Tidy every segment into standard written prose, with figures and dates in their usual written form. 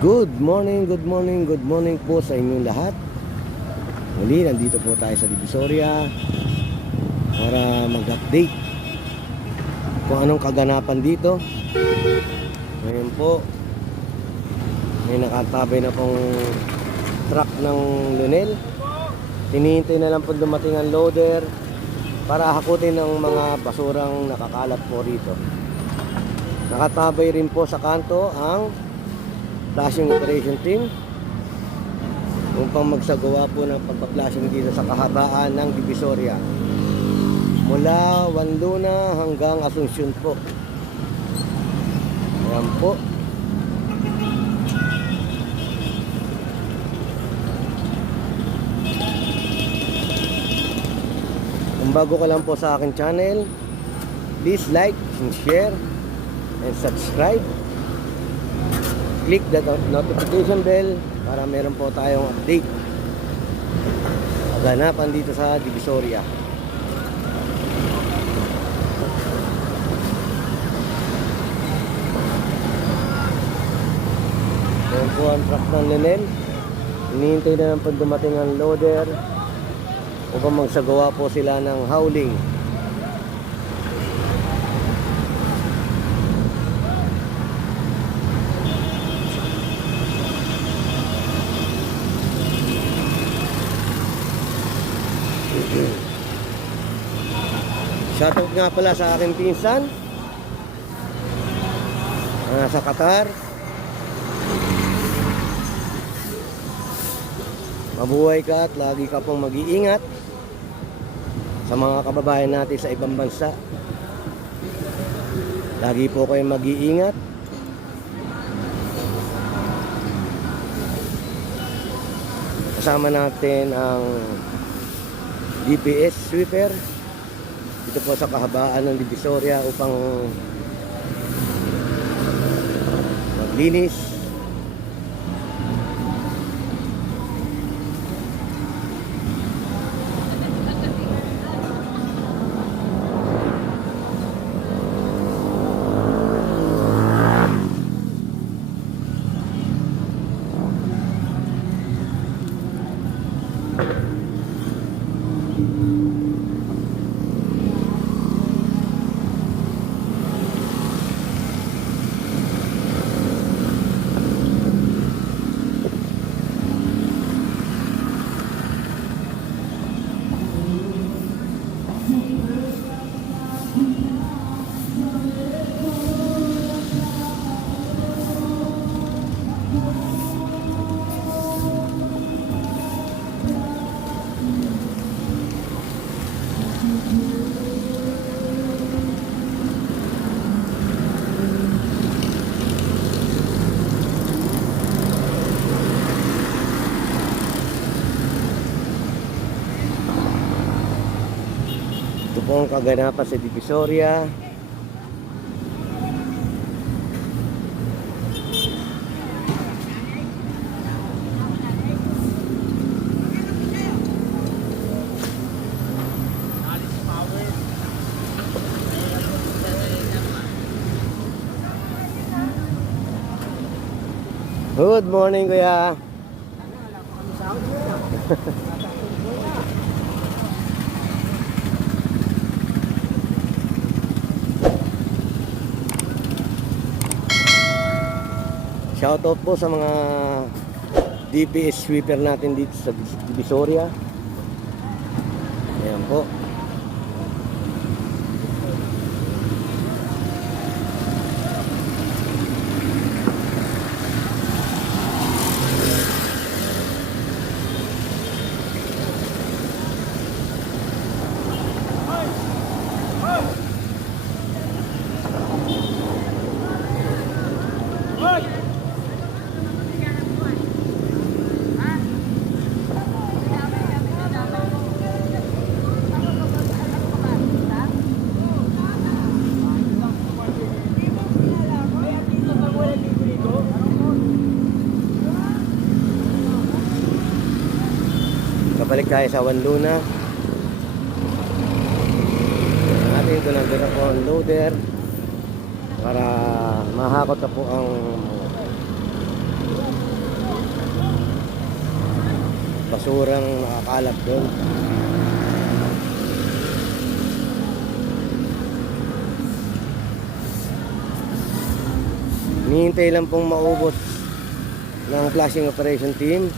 Good morning, good morning, good morning po sa inyong lahat. Muli, nandito po tayo sa Divisoria para mag-update kung anong kaganapan dito. Ngayon po, may nakatabay na pong truck ng Lunel. Hinihintay na lang po dumating ang loader para hakutin ng mga basurang nakakalat po rito. Nakatabay rin po sa kanto ang flashing operation team upang magsagawa po ng pagpa-flashing dito sa kahabaan ng Divisoria mula Wanluna hanggang Asuncion po. Ayan po. Kung bago ka lang po sa akin channel, please like and share and subscribe. Click the notification bell para meron po tayong update kaganapan dito sa Divisoria. Yan po ang truck ng Lunel. Hinihintay na lang po dumating ang loader upang magsagawa po sila ng hauling. Shoutout nga pala sa aking pinsan sa Qatar. Mabuhay ka at lagi ka pong mag-iingat sa mga kababayan natin sa ibang bansa. Lagi po kayong mag-iingat. Kasama natin ang DPS sweeper dito po sa kahabaan ng Divisoria upang maglinis. Ito po ang kaganapan sa Divisoria. Good morning, kuya. Shoutout po sa mga DPS sweeper natin dito sa Divisoria. Ayan po. Balik tayo sa Wanluna. Natin ito nandun na po ang loader para mahakot na po ang basurang nakakalat doon. Hinihintay lang pong maubos ng flushing operation team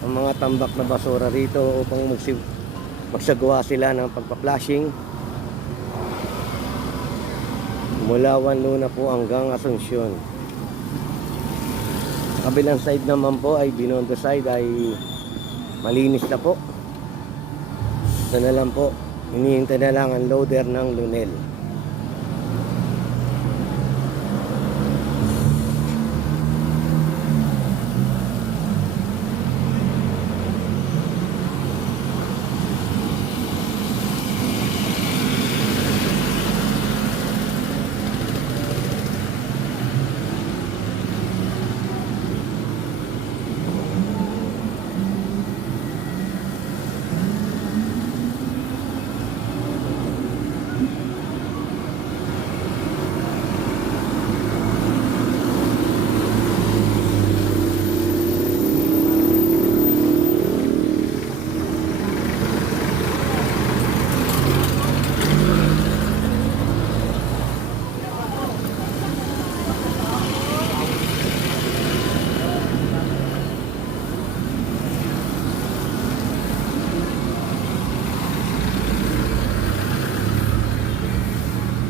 ang mga tambak na basura rito upang magsagawa sila ng pagpa-flushing mula Wanluna po hanggang Asuncion. Kabilang side naman po ay Binondo side ay malinis na po. Ito na lang po, hinihintay na lang ang loader ng Lunel.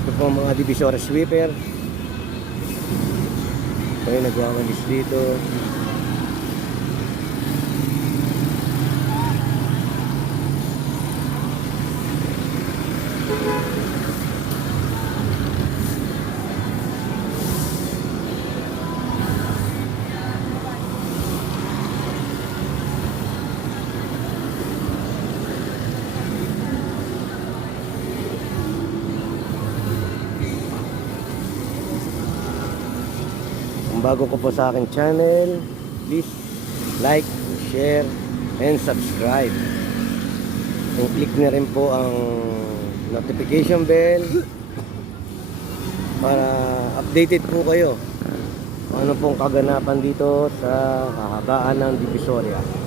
Ito po ang mga divisory sweeper. Ito yung nagwawalis dito. Bago ko po sa aking channel, please like, share, and subscribe. And click na rin po ang notification bell para updated po kayo kung ano pong kaganapan dito sa kahabaan ng Divisoria.